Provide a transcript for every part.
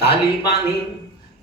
तालिबानी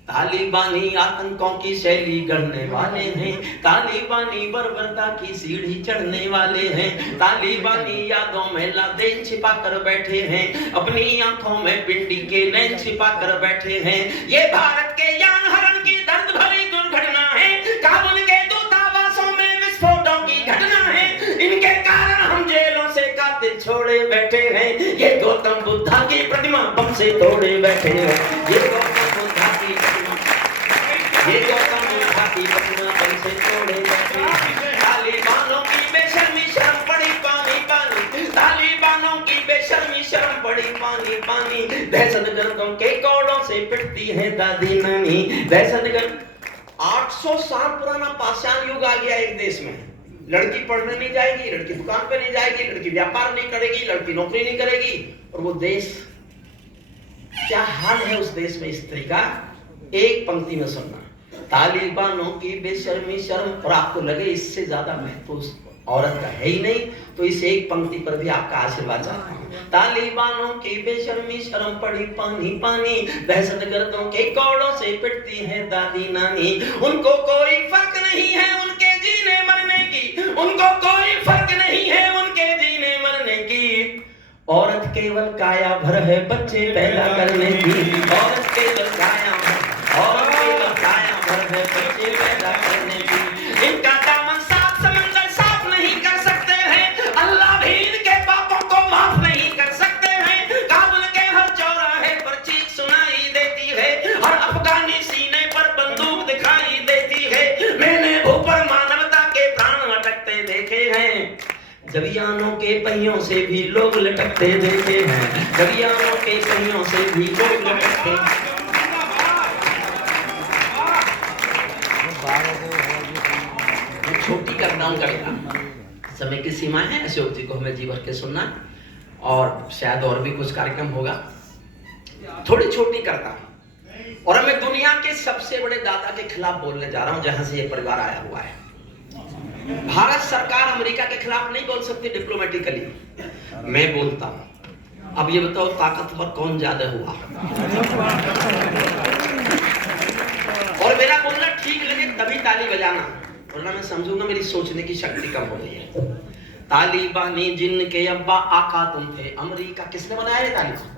तालिबानी आतंकों की शैली गढ़ने वाले हैं, तालिबानी बर्बरता की सीढ़ी चढ़ने वाले हैं, तालिबानी यादों में लादेन छिपा कर बैठे हैं, अपनी आंखों में पिंडी के नैन छिपा कर बैठे हैं। ये भारत के यान हरण की दर्द भरी दुर्घटना है, काबुल के दूतावासों में विस्फोटों की घटना है, इनके कारण हम जेलों से कातिल छोड़े बैठे हैं। ये गौतम बुद्धा की प्रतिमा बम से तोड़े बैठे हैं, ये गौतम बुद्धा की प्रतिमा बम से तोड़े बैठे हैं। तालिबानों की बेशर्मी शर्म पड़ी पानी पानी, तालिबानों की बेशर्मी शर्म पड़ी पानी पानी, दहशतगर्दों के कोड़ों से पिटती है दादी नानी। दहशतगर्द 800 साल पुराना पाषाण युग आ गया एक देश में। लड़की पढ़ने नहीं जाएगी, लड़की दुकान पे नहीं जाएगी, लड़की व्यापार नहीं करेगी, लड़की नौकरी नहीं करेगी, और वो देश, क्या हाल है उस देश में स्त्री का। एक पंक्ति में सुनना, तालिबानों की बेशर्मी शर्म, और आपको लगे इससे ज्यादा महत्व औरत का है ही नहीं, तो इस एक पंक्ति पर भी आपका आशीर्वाद चाहता हूं। तालिबानों की बेशर्मी शर्म पड़ी पानी पानी, दहशतगर्दों के कोड़ों से पिटती है दादी नानी। उनको कोई फर्क नहीं है उनके जीने मरने की, उनको कोई फर्क नहीं है उनके जीने मरने की। औरत केवल काया भर है बच्चे पैदा करने की, औरत केवल काया भर, औरत केवल काया भर है बच्चे पैदा करने की। इनका दामन साफ समंदर साफ नहीं कर सकते हैं, अल्लाह भी इनके पापों को माफ नहीं कर सकते हैं। काबुल के हर चौराहे पर चीख सुनाई देती है, हर अफगानी सीने पर बंदूक दिखाई देती है। मैंने ऊपर मानवता के प्राण अटकते देखे हैं, जबियानों के पहियों से भी लोग लटकते देखे हैं, जबियानों के पहियों से भी लोग लटकते। छोटी करता हूं कविता, समय की सीमा है, अशोक जी को हमें जी भर के सुनना, और शायद और भी कुछ कार्यक्रम होगा। थोड़ी छोटी करता हूं, और मैं दुनिया के सबसे बड़े दादा के खिलाफ बोलने जा रहा हूं, जहां से ये परिवार आया हुआ है। भारत सरकार अमेरिका के खिलाफ नहीं बोल सकती डिप्लोमेटिकली, मैं बोलता हूं। अब ये बताओ ताकतवर कौन ज्यादा हुआ, और मेरा बोलना ठीक लगे तभी ताली बजाना, वरना मैं समझूंगा मेरी सोचने की शक्ति कम हो गई है। तालिबानी जिनके अब्बा आका तुम थे अमेरिका, किसने बनाया ये तालिबान?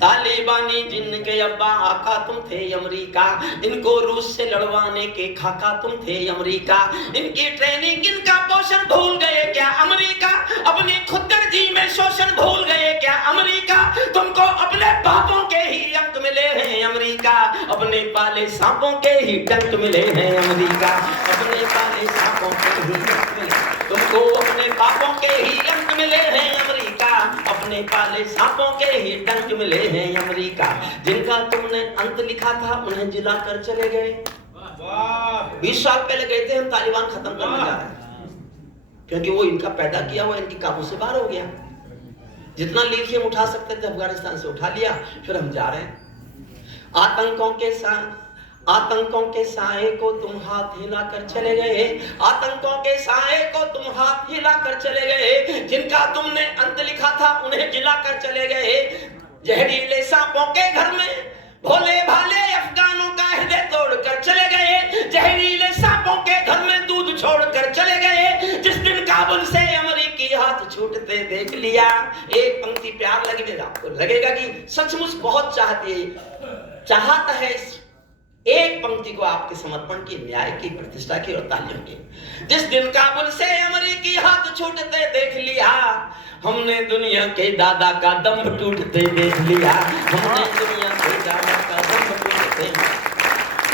तालिबानी जिनके अब्बा आका तुम थे अमेरिका, इनको रूस से लड़वाने के खाका तुम थे अमेरिका। इनकी ट्रेनिंग इनका पोषण भूल गए क्या अमेरिका, अपनी खुदगर्जी में शोषण भूल गए क्या अमेरिका। तुमको अपने बापों के ही अंक मिले हैं अमेरिका, अपने पाले सांपों के ही डंक मिले हैं अमेरिका, अपने पाले सांपों के ही डंक मिले। तुमको अपने बापों के ही अंक मिले हैं अमेरिका, अपने पाले सांपों के ही डंक मिले हैं अमेरिका। जिनका तुमने अंत लिखा था उन्हें जिलाकर चले गए। 20 साल पहले गए थे हम तालिबान खत्म करने जा रहे हैं, क्योंकि वो इनका पैदा किया हुआ इनकी काबू से बाहर हो गया। जितना लिथियम उठा सकते थे अफगानिस्तान से उठा लिया, फिर हम जा रहे हैं। आतंकों के साए को तुम हाथ हिलाकर चले गए, आतंकों के साए को तुम हाथ हिलाकर चले गए। जिनका तुमने अंत लिखा था उन्हें जिलाकर चले गए। जहरीले सांपों के घर में भोले भाले अफगानों का हृदय तोड़कर चले गए, जहरीले सांपों के घर में दूध छोड़कर चले गए। जिस दिन काबुल से अमेरिकी हाथ छूटते देख लिया, एक पंक्ति प्यार लगी, आपको लगेगा कि सचमुच बहुत चाहता है इस एक पंक्ति को आपके समर्पण की, न्याय की, प्रतिष्ठा की और तालियों की। जिस दिन काबुल से अमेरिकी हाथ छूटते देख लिया, हमने दुनिया के दादा का दम टूटते देख लिया, हमने दुनिया के दादा का दम टूटते।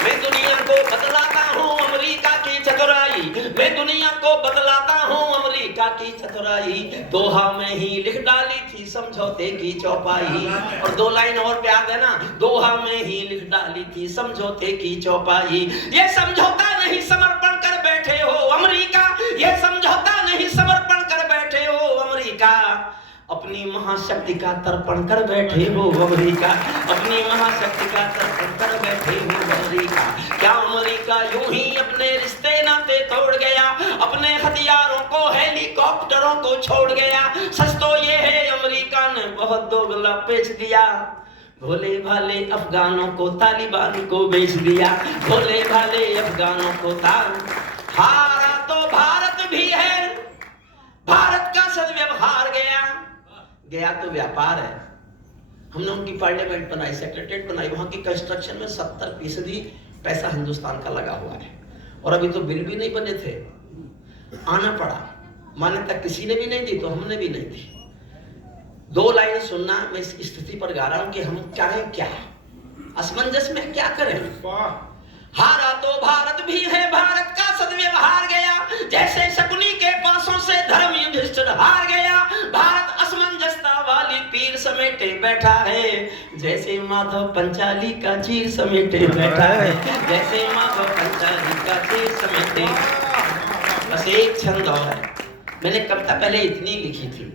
मैं दुनिया को बदलाता हूँ अमेरिका की चतुराई, मैं दुनिया को बदलाता हूँ अमेरिका की चतुराई। दोहा में ही लिख डाली थी समझौते की चौपाई, और 2 लाइन और प्यार देना। दोहा में ही लिख डाली थी समझौते की चौपाई। ये समझौता नहीं समर्पण कर बैठे हो अमेरिका, ये समझौता नहीं समर्पण कर बैठे हो अमेरिका। अपनी महाशक्ति का तर्पण कर बैठे हो अमेरिका, अपनी महाशक्ति का तर्पण कर बैठे हो अमेरिका। क्या अमेरिका यूं ही अपने रिश्ते नाते तोड़ गया, अपने हथियारों को हेलीकॉप्टरों को छोड़ गया? सच तो ये है अमेरिका ने बहुत दोगला बेच दिया। भोले भाले अफगानों को तालिबान को बेच दिया, भोले भाले अफगानों को हारा तो भारत भी है, भारत का सदव्यवहार गया तो व्यापार है। हमने उनकी पार्लियामेंट बनाई, सेक्रेटरीट बनाई, वहां की कंस्ट्रक्शन में 70% पैसा हिंदुस्तान का लगा हुआ है। और अभी तो बिल भी नहीं बने थे, आना पड़ा, मान्यता किसी ने भी नहीं दी तो हमने भी नहीं दी। 2 लाइन सुनना, मैं इस स्थिति पर गा रहा हूं कि हम करें क्या, असमंजस में क्या करें। हारा तो भारत भी है, भारत का सदव्यवहार गया, जैसे शकुनी के पासों से धर्म युधिष्ठिर हार गया। भारत असमंजसता वाली पीर समेटे बैठा है, जैसे माधव पंचाली का चीर समेटे बैठा है, जैसे माधव पंचाली का चीर समेटे। बस एक छंद और है, मैंने कविता पहले इतनी लिखी थी,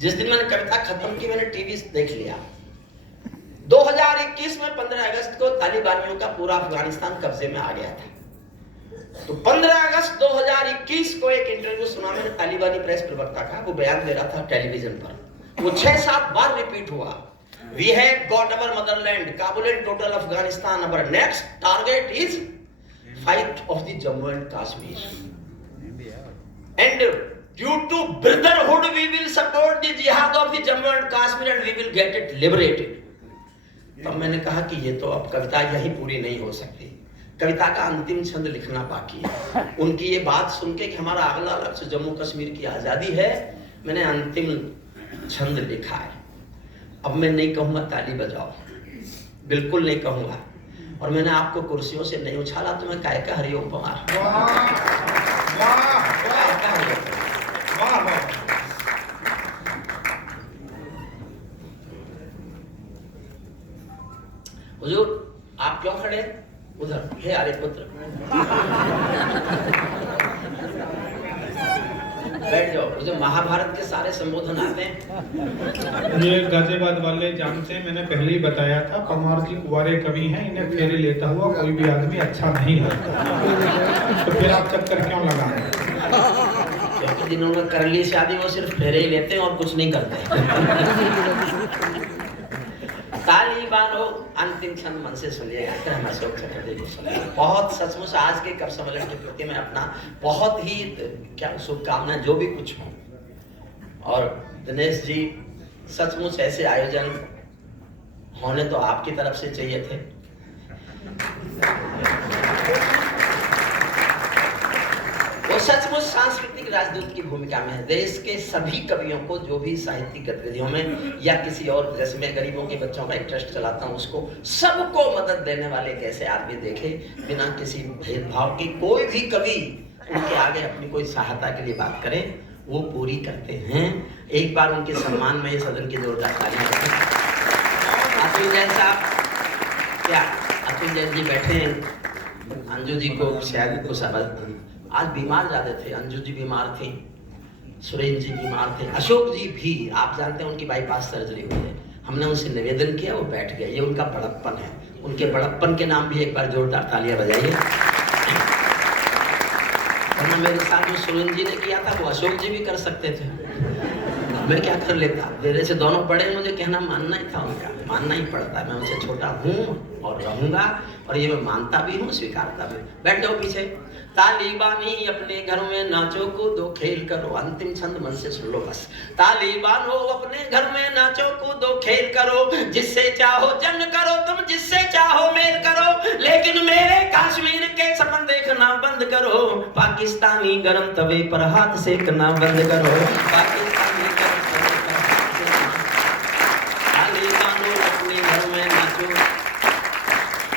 जिस दिन मैंने कविता खत्म की मैंने टीवी देख लिया। 2021 में 15 अगस्त को तालिबानियों का पूरा अफगानिस्तान कब्जे में आ गया था। तो 15 अगस्त 2021 को एक इंटरव्यू सुना मैंने तालिबानी प्रेस प्रवक्ता का, वो बयान दे रहा था टेलीविजन पर, वो 6-7 बार रिपीट हुआ। We have got our motherland, Kabul and total Afghanistan, our next target is fight of the Jammu and Kashmir, and due to brotherhood we will support the jihad of the Jammu and Kashmir and we will get it liberated। तब मैंने कहा कि ये तो अब कविता यही पूरी नहीं हो सकती, कविता का अंतिम छंद लिखना बाकी है। उनकी ये बात सुन के कि हमारा अगला लक्ष्य जम्मू कश्मीर की आजादी है, मैंने अंतिम छंद लिखा है। अब मैं नहीं कहूंगा ताली बजाओ, बिल्कुल नहीं कहूंगा, और मैंने आपको कुर्सियों से नहीं उछाला, तो मैं काय का हरिओम पवार। हुजूर आप क्यों खड़े उधर, हे आर्य पुत्र बैठ जाओ। मुझे महाभारत के सारे संबोधन आते हैं। ये गाजियाबाद वाले जानते हैं, मैंने पहले ही बताया था, परमार जी कुंवारे कवि हैं, इन्हें फेरे लेता हुआ कोई भी आदमी अच्छा नहीं लगता। तो फिर आप चक्कर क्यों लगाए? क्योंकि जिन्होंने कर ली शादी वो सिर्फ फेरे ही लेते हैं और कुछ नहीं करते। तालिबान हो, अंतिम क्षण मन से सुनिएगा, फिर हम अशोक चक्रवर्ती को सुनिएगा। बहुत सचमुच आज के कवि सम्मेलन के प्रति मैं अपना बहुत ही क्या शुभकामनाएं जो भी कुछ हो। और दिनेश जी सचमुच ऐसे आयोजन होने तो आपकी तरफ से चाहिए थे। वो सचमुच सांस्कृतिक राजदूत की भूमिका में है। देश के सभी कवियों को जो भी साहित्यिक गतिविधियों में या किसी और, जैसे मैं गरीबों के बच्चों का एक ट्रस्ट चलाता हूँ, उसको सबको मदद देने वाले एक ऐसे आदमी देखे बिना किसी भेदभाव की। कोई भी कवि उनके आगे अपनी कोई सहायता के लिए बात करे वो पूरी करते हैं। एक बार उनके सम्मान में ये सदन की जोरदार तालियां बजाएं। अतुल जैन साहब, क्या अतुल जैन जी बैठे हैं, अंजू जी को शायद कुछ आज बीमार ज्यादा थे, अंजू जी बीमार थी, सुरेंद्र जी बीमार थे, अशोक जी भी, आप जानते हैं उनकी बाईपास सर्जरी हुई है। हमने उनसे निवेदन किया, वो बैठ गए। ये उनका बड़प्पन है, उनके बड़प्पन के नाम भी एक बार जोरदार तालियां बजाइए। मेरे साथ जो सुरेंद्र जी ने किया था वो अशोक जी भी कर सकते थे, मैं क्या कर लेता। मेरे से दोनों बड़े, मुझे कहना मानना ही था, उनका मानना ही पड़ता है। मैं उनसे छोटा हूँ और रहूंगा, और ये मैं मानता भी हूँ, स्वीकारता भी। बैठ जाओ पीछे। तालिबानी अपने घरों में नाचो कूदो खेल करो, अंतिम छंद मन से सुन लो बस। तालिबानो अपने घर में नाचो कूदो खेल करो, जिससे चाहो जंग करो, तुम जिससे चाहो मेल करो, लेकिन मेरे कश्मीर के सपन देखना बंद करो। पाकिस्तानी गरम तवे पर हाथ सेकना बंद करो, पाकिस्तानी गरम तवे पर हाथ सेकना। तालिबानो अपने घर में नाचो,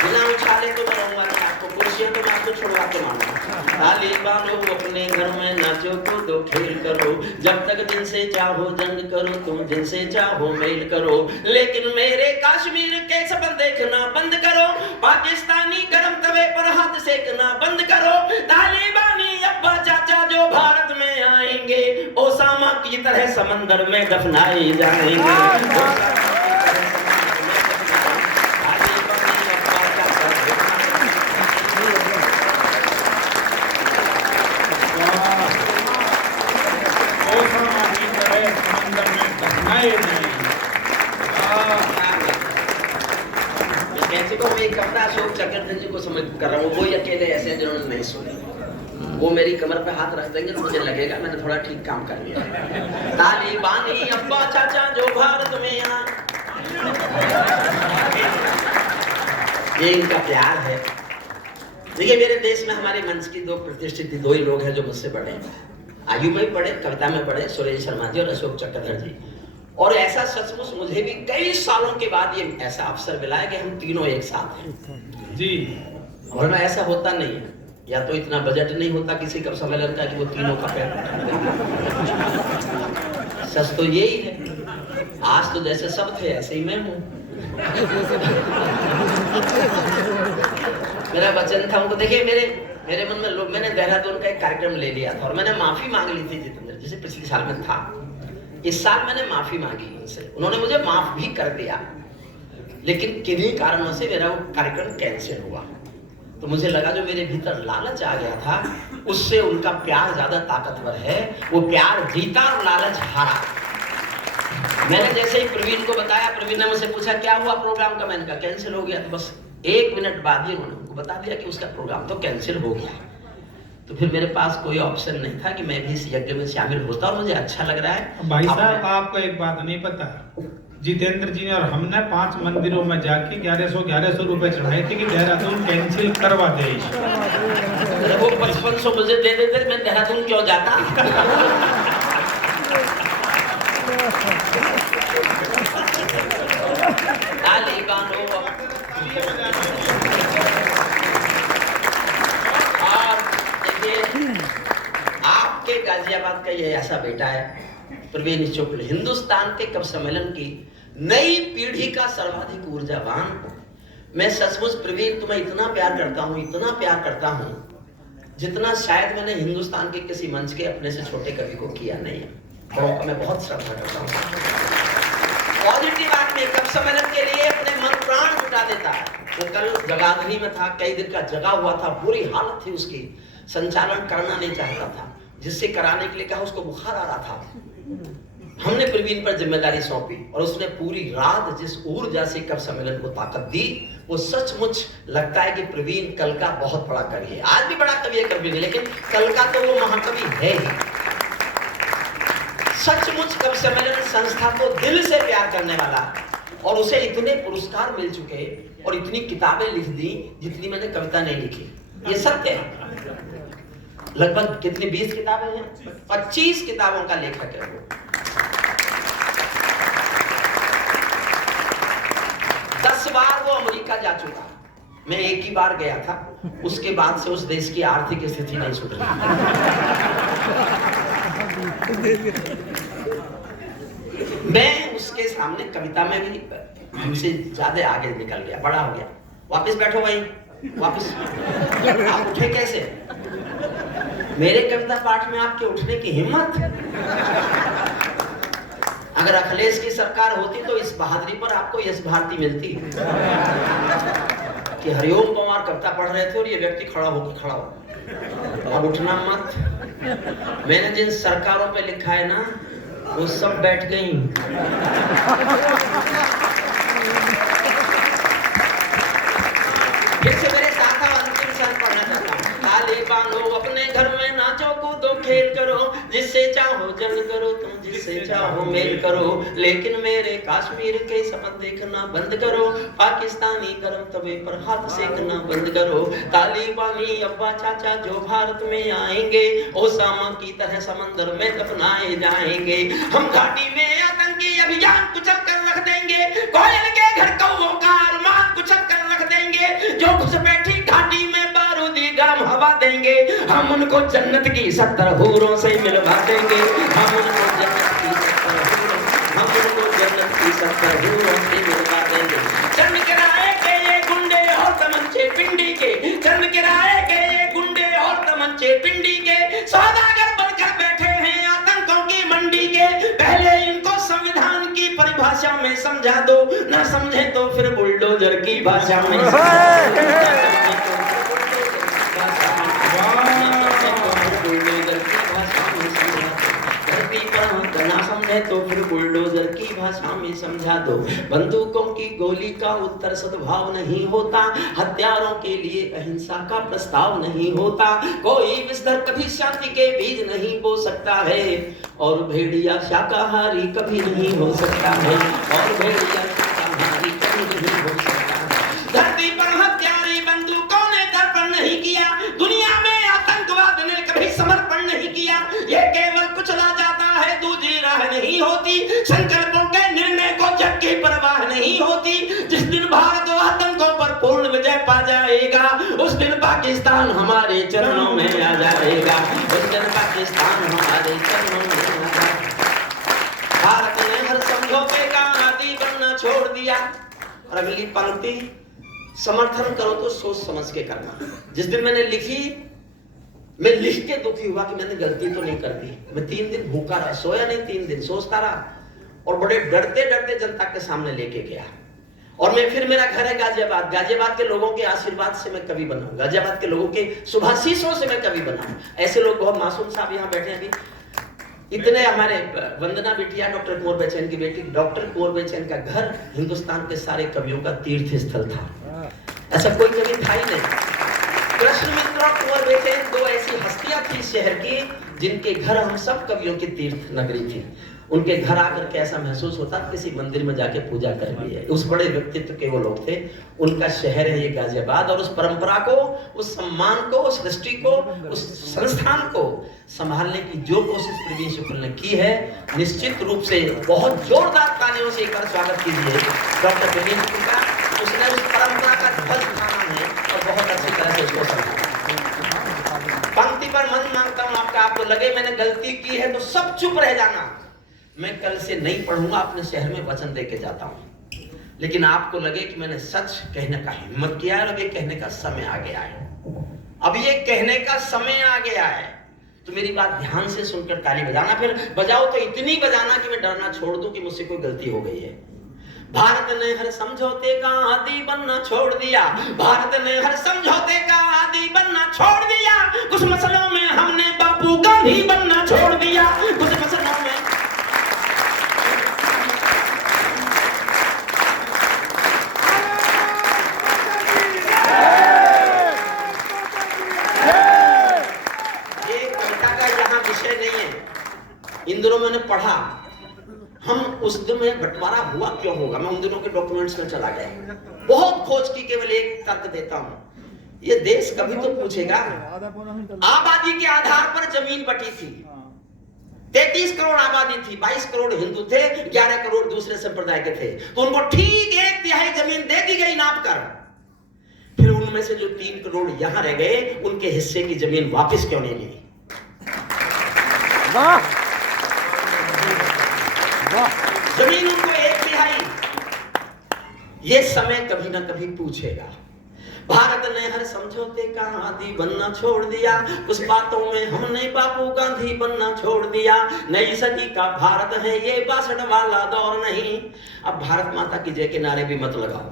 बिना उछाले तो मैं रहूंगा नहीं, आपको कुर्सियां तो मैं आपको छोड़वा के मारूंगा। तालिबानो अपने घर में नाचो कूदो खेल करो, जब तक जिनसे चाहो जंग करो, तुम जिनसे चाहो मेल करो, लेकिन मेरे कश्मीर के सपन देखना बंद करो। पाकिस्तानी गरम तवे पर हाथ सेकना बंद करो। तालिबानी अब्बा चाचा जो भारत में आएंगे, ओसामा की तरह समंदर में दफनाए जाएंगे। सिर्फ एक कविता अशोक चक्रवर्ती जी को समझ कर रहा हूँ, वो अकेले ऐसे हैं जिन्होंने नहीं सुनी। वो मेरी कमर पे हाथ रख देंगे तो मुझे लगेगा मैंने थोड़ा ठीक काम कर लिया। तालिबानी अब्बा चाचा जो भारत में आए, ये इनका प्यार है। देखिए मेरे देश में हमारे मंच की दो प्रतिष्ठित दो ही लोग हैं जो मुझसे बड़े हैं, आयु में पढ़े, कविता में पढ़े, सुरेश शर्मा जी और अशोक चक्रवर्ती जी। और ऐसा सचमुच मुझे भी कई सालों के बाद ये ऐसा अवसर मिला है कि हम तीनों एक साथ हैं जी। वरना ऐसा होता नहीं है, या तो इतना बजट नहीं होता किसी कब सम्मेलन का कि वो तीनों का पैर सच तो यही है। आज तो जैसे सब थे ऐसे ही मैं हूँ। मेरा वचन था उनको, देखिए मेरे मन में लोग, मैंने देहरादून का एक कार्यक्रम ले लिया था और मैंने माफी मांग ली थी जितेंद्र, जैसे पिछले साल में था। इस साल मैंने माफी मांगी उनसे, उन्होंने मुझे माफ भी कर दिया, लेकिन किन्हीं कारणों से मेरा वो कार्यक्रम कैंसिल हुआ। तो मुझे लगा जो मेरे भीतर लालच आ गया था उससे उनका प्यार ज्यादा ताकतवर है, वो प्यार जीता और लालच हारा। मैंने जैसे ही प्रवीण को बताया, प्रवीण ने मुझसे पूछा क्या हुआ प्रोग्राम का, मैंने कहा कैंसिल हो गया। तो बस 1 मिनट बाद ही उन्होंने बता दिया कि उसका प्रोग्राम तो कैंसिल हो गया। तो फिर मेरे पास कोई ऑप्शन नहीं था कि मैं भी इस यज्ञ में शामिल होता, और मुझे अच्छा लग रहा है। भाई साहब आपको एक बात नहीं पता, जितेंद्र जी ने और हमने 5 मंदिरों में जाके 1100 रुपए चढ़ाए थे कि देहरादून कैंसिल करवा दे। अरे वो 5500 मुझे दे देते, मैं देहरादून क्यों जाता। आपके गाजियाबाद का ये ऐसा बेटा है प्रवीण शुक्ल, हिंदुस्तान के कवि सम्मेलन की नई पीढ़ी का सर्वाधिक ऊर्जावान। मैं सचमुच प्रवीण तुम्हें इतना प्यार करता हूँ, इतना प्यार करता हूँ जितना शायद मैंने हिंदुस्तान के किसी मंच के अपने से छोटे कवि को किया नहीं है। बड़ों का मैं बहुत श्रद्धा करता हूँ। पॉजिटिव आदमी कवि सम्मेलन के लिए अपने मन प्राण जुटा देता है। वो कल जगाधरी में था, कई दिन का जगा हुआ था, बुरी हालत थी उसकी, संचालन करना नहीं चाहता था, जिससे कराने के लिए कहा उसको बुखार आ रहा था। हमने प्रवीण पर जिम्मेदारी सौंपी और उसने पूरी रात जिस ऊर्जा से कवि सम्मेलन को ताकत दी, वो सचमुच लगता है कि प्रवीण कल का बहुत बड़ा कवि है। आज भी बड़ा कवि है प्रवीण, लेकिन कल का तो वो महाकवि है ही। सचमुच कवि सम्मेलन संस्था को दिल से प्यार करने वाला, और उसे इतने पुरस्कार मिल चुके और इतनी किताबें लिख दी जितनी मैंने कविता नहीं लिखी। ये सत्य है। लगभग कितनी 20 किताबें हैं, 25 किताबों का लेखक है वो। 10 बार वो अमेरिका जा चुका, मैं एक ही बार गया था, उसके बाद से उस देश की आर्थिक स्थिति नहीं सुधरी। मैं उसके सामने कविता में भी हमसे ज्यादा आगे निकल गया, बड़ा हो गया। वापस बैठो भाई, वापस। आप उठे कैसे? मेरे कविता पाठ में आपके उठने की हिम्मत। अगर अखिलेश की सरकार होती तो इस बहादुरी पर आपको यश भारती मिलती कि हरिओम पवार कविता पढ़ रहे थे और ये व्यक्ति खड़ा हो। अब उठना मत। मैंने जिन सरकारों पे लिखा है ना, वो सब बैठ गई। फिर से मेरे साथ अंतिम शर्त पढ़ना चाहता हूँ। तालिबानो अपने घर में नाचो कूदो खेल करो, जिससे चाहो जंग करो तुम, जिससे चाहो मेल करो, लेकिन मेरे कश्मीर के सपन देखना बंद करो, पाकिस्तानी गर्म तवे पर हाथ सेकना बंद करो। तालिबानी अब्बा चाचा जो भारत में आएंगे, ओसामा की तरह समंदर में दफनाए जाएंगे। हम घाटी में आतंकी अभियान कुचल कर रख देंगे, कोयल के घर कौवों का अरमान कुचल कर रख देंगे, जो घुसपैठी घाटी में बारूदी गरम हवा देंगे, हम उनको जन्नत की 70 हूरों से मिलवा देंगे। हम उनको जन्नत की 70 हूरों से मिलवा देंगे। चंद किराए के ये गुंडे और तमंचे पिंडी के, चंद किराए के ये गुंडे और तमंचे पिंडी के, सौदागर बनकर बैठे हैं आतंकों की मंडी के। पहले इनको संविधान की परिभाषा में समझा दो, ना समझे तो फिर बुलडोजर की भाषा में ना समझे तो फिर बुलडोजर की भाषा में समझा दो। बंदूकों की गोली का उत्तर सद्भाव नहीं होता, हथियारों के लिए अहिंसा का प्रस्ताव नहीं होता, कोई विस्तर कभी शांति के बीज नहीं बो सकता है, और भेड़िया शाकाहारी कभी नहीं हो सकता है, और भेड़िया शाकाहारी कभी नहीं हो सकता है। धरती पर हत्यारे बंदूकों ने दर्पण नहीं किया, दुनिया में आतंकवाद ने कभी समर्पण नहीं किया, ये केवल कुचला जाता है, दूसरी राह नहीं होती, संकल्पों के निर्णय को जग की परवाह नहीं होती। जिस दिन भारत आतंकों पर पूर्ण विजय पा जाएगा, उस दिन पाकिस्तान हमारे चरणों में आ जाएगा, उस दिन पाकिस्तान हमारे चरणों में आ जाएगा। भारत ने हर समझौते का आदी बनना छोड़ दिया। और अगली पंक्ति, समर्थन करो तो सोच समझ के करना। जिस दिन मैंने लिखी, मैं लिख के दुखी हुआ कि मैंने गलती तो नहीं कर दी। मैं 3 दिन भूखा रहा, सोया नहीं, 3 दिन सोचता रहा, और बड़े डरते डरते जनता के सामने लेके गया। और मैं फिर, मेरा घर है गाजियाबाद, गाजियाबाद के लोगों के आशीर्वाद से मैं कवि बनाऊं, गाजियाबाद के लोगों के शुभाशीषों से मैं कवि बनाऊं। ऐसे लोग बहुत, मासूम साहब यहाँ बैठे हैं अभी, इतने हमारे, वंदना बिटिया डॉक्टर कुंवर बेचैन की बेटी, डॉक्टर कुंवर बेचैन का घर हिंदुस्तान के सारे कवियों का तीर्थ स्थल था, ऐसा कोई कवि था ही नहीं। कृष्ण मित्र और कुंवर बेचैन 2 ऐसी हस्तियां थी शहर की, जिनके घर हम सब कवियों की तीर्थ नगरी थी। उनके घर आकर के ऐसा महसूस होता किसी मंदिर में जाके पूजा कर ली है। उस बड़े व्यक्तित्व के वो लोग थे, उनका शहर है ये गाजियाबाद। और उस परंपरा को, उस सम्मान को, उस सृष्टि को, उस संस्थान को संभालने की जो कोशिश प्रवीण शुक्ल ने की है, निश्चित रूप से बहुत जोरदार तालियों से एक बार स्वागत कीजिए डॉक्टर प्रवीण शुक्ल का। उसने उस परंपरा का ध्वज उठाना है और बहुत अच्छी तरह से उसको संभाला। पंक्ति पर मन मांगता हूं आपका, आपको लगे मैंने गलती की है तो सब चुप रह जाना। मैं कल से नहीं पढ़ूंगा, अपने शहर में वचन देके जाता हूं। लेकिन आपको लगे कि मैंने सच कहने का हिम्मत किया है, अब ये कहने का समय आ गया है, अब ये कहने का समय आ गया है, तो मेरी बात ध्यान से सुनकर ताली बजाना। फिर बजाओ तो इतनी बजाना कि मैं डरना छोड़ दूं कि मुझसे कोई गलती हो गई है। भारत ने हर समझौते का आदी बनना छोड़ दिया, भारत ने हर समझौते का आदी बनना छोड़ दिया। कुछ मसलों में हमने बापू गांधी बनना छोड़ दिया, कुछ मसलों में। ये कविता का यहाँ विषय नहीं है, इन दिनों मैंने पढ़ा, हम उस दिन में बंटवारा हुआ क्यों होगा, मैं उन दिनों के डॉक्यूमेंट्स में चला गया, बहुत खोज की, केवल एक तर्क देता हूं। ये देश कभी तो पूछेगा, आबादी के आधार पर जमीन बटी थी, 33 करोड़ आबादी थी, 22 करोड़ हिंदू थे, 11 करोड़ दूसरे संप्रदाय के थे, तो उनको ठीक 1/3 जमीन दे दी गई नाप कर। फिर उनमें से जो 3 करोड़ यहां रह गए, उनके हिस्से की जमीन वापस क्यों नहीं ली? जमीन उनको 1/3, ये समय कभी ना कभी पूछेगा। भारत ने हर समझौते का आदी बनना छोड़ दिया, कुछ बातों में हमने बापू गांधी बनना छोड़ दिया। नई सदी का भारत है ये 62 वाला दौर नहीं। अब भारत माता की जय के नारे भी मत लगाओ,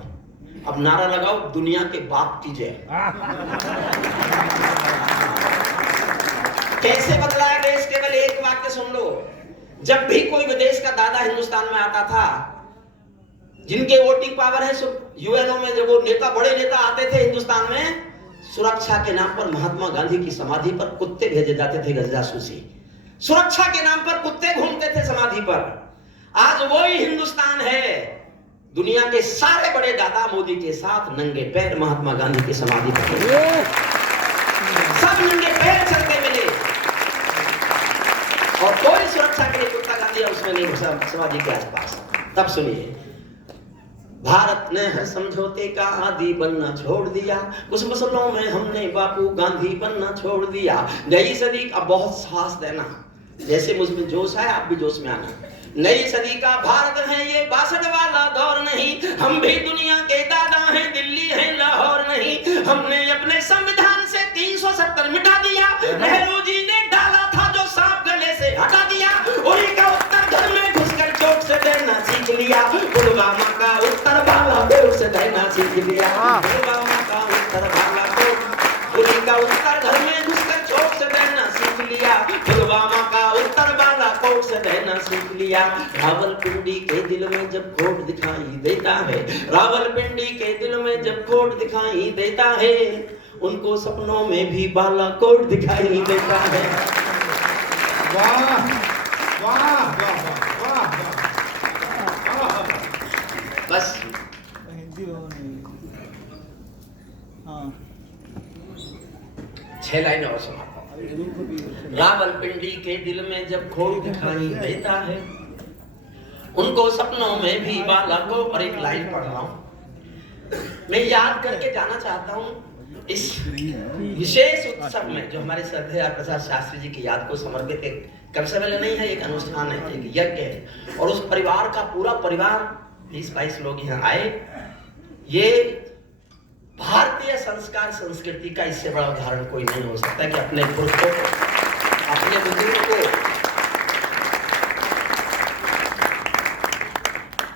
अब नारा लगाओ दुनिया के बाप की जय। कैसे बदलाया देश, केवल एक वाक्य सुन लो। जब भी कोई विदेश का दादा हिंदुस्तान में आता था, जिनके वोटिंग पावर है, यूएनओ में जब वो नेता, बड़े नेता आते थे हिंदुस्तान में, सुरक्षा के नाम पर महात्मा गांधी की समाधि पर कुत्ते भेजे जाते थे, गजरासूसी। सुरक्षा के नाम पर कुत्ते घूमते थे समाधि पर। आज वही हिंदुस्तान है, दुनिया के सारे बड़े दादा मोदी के साथ नंगे पैर महात्मा गांधी की समाधि पर, सब नंगे पैर चलते मिले, और कोई सुरक्षा के लिए कुत्ता गांधी उसमें नहीं घुसा समाधि के आसपास। तब सुनिए, भारत ने हर समझौते का आदी बनना छोड़ दिया, कुछ मसलों में हमने बापू गांधी बनना छोड़ दिया। नई सदी का बहुत साहस देना, जैसे मुझमें जोश है आप भी जोश में आना। नई सदी का भारत है ये 62 वाला दौर नहीं, हम भी दुनिया के दादा हैं, दिल्ली है लाहौर नहीं। हमने अपने संविधान से 370 मिटा दिया, नेहरू जी ने डाला था जो सांप गले से हटा दिया। उरी का उत्तर घर में घुसकर चोट से देना सीख लिया, पुलवामा का उत्तर बालाकोट से देना सीख लिया। पुलवामा का उत्तर बालाकोट, उरी का उत्तर घर में घुसकर चोट से देना सीख सीख लिया, पुलवामा का उत्तर बालाकोट से रहना सीख लिया। रावलपिंडी के दिल में जब खोट दिखाई देता है, रावलपिंडी के दिल में जब खोट दिखाई देता है, उनको सपनों में भी बालाकोट दिखाई देता है। वाह वाह वाह वाह वाह। बस हाँ 6 लाइनें और सुनाता हूं। रावलपिंडी के दिल में जब खोट दिखाई देता है, उनको सपनों में भी बालाकोट। पर एक लाइन पढ़ रहा हूं, मैं याद करके जाना चाहता हूं इस विशेष उत्सव में जो हमारे श्रद्धेय प्रसाद शास्त्री जी की याद को समर्पित एक कर्तव्य नहीं है, एक अनुष्ठान है, एक यज्ञ है। और उस परिवार का पूरा परिवार 20-22 लोग यहाँ आए। ये भारतीय संस्कार संस्कृति का इससे बड़ा उदाहरण कोई नहीं हो सकता कि अपने पुरुषों को, अपने बुजुर्ग को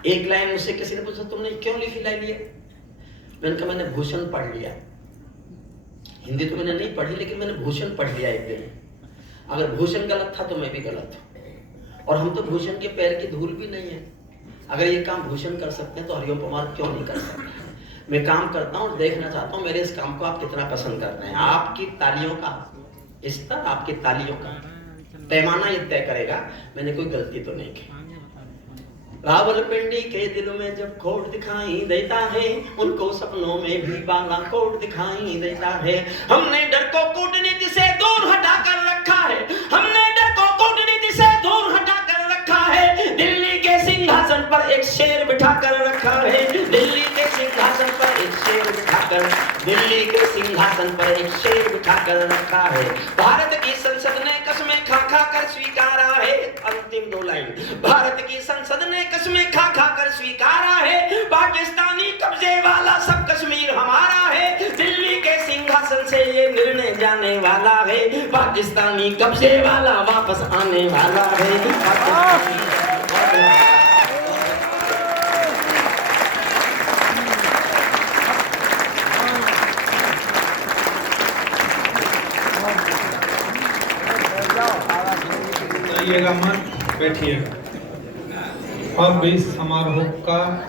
एक लाइन। मुझसे किसी ने पूछा तुमने क्यों लिखी लाइन ये? मैंने कहा मैंने भूषण पढ़ लिया। हिंदी तो मैंने नहीं पढ़ी, लेकिन मैंने भूषण पढ़ लिया एक दिन। अगर भूषण गलत था तो मैं भी गलत हूं, और हम तो भूषण के पैर की धूल भी नहीं है। अगर ये काम भूषण कर सकते हैं तो हरिओम पमार क्यों नहीं कर सकते? मैं काम करता हूं और देखना चाहता हूं मेरे इस काम को आप कितना पसंद करते हैं। आपकी तालियों का स्तर, आपकी तालियों का पैमाना ये तय करेगा मैंने कोई गलती तो नहीं की। रावलपिंडी के दिल में जब खोट दिखाई देता है, उनको सपनों में भी बालाकोट दिखाई देता है। हमने डर को कूटनीति से दूर हटा कर रखा है, हमने डर को कूटनीति से दूर हटा कर रखा है। दिल्ली के सिंहासन पर एक शेर बिठा कर रखा है, दिल्ली के सिंहासन पर एक शेर बिठा कर, दिल्ली के सिंहासन पर एक शेर बिठा कर रखा है। भारत की संसद ने कसमें खा खा कर स्वीकारा है, अंतिम 2 लाइन, भारत की संसद ने कसमें खा खा कर स्वीकारा है, पाकिस्तानी कब्जे वाला सब कश्मीर हमारा है। दिल्ली के सिंहासन से ये निर्णय जाने वाला है, पाकिस्तानी कब्जे वाला वापस आने वाला है। आइएगा मन, बैठिएगा। अब इस समारोह का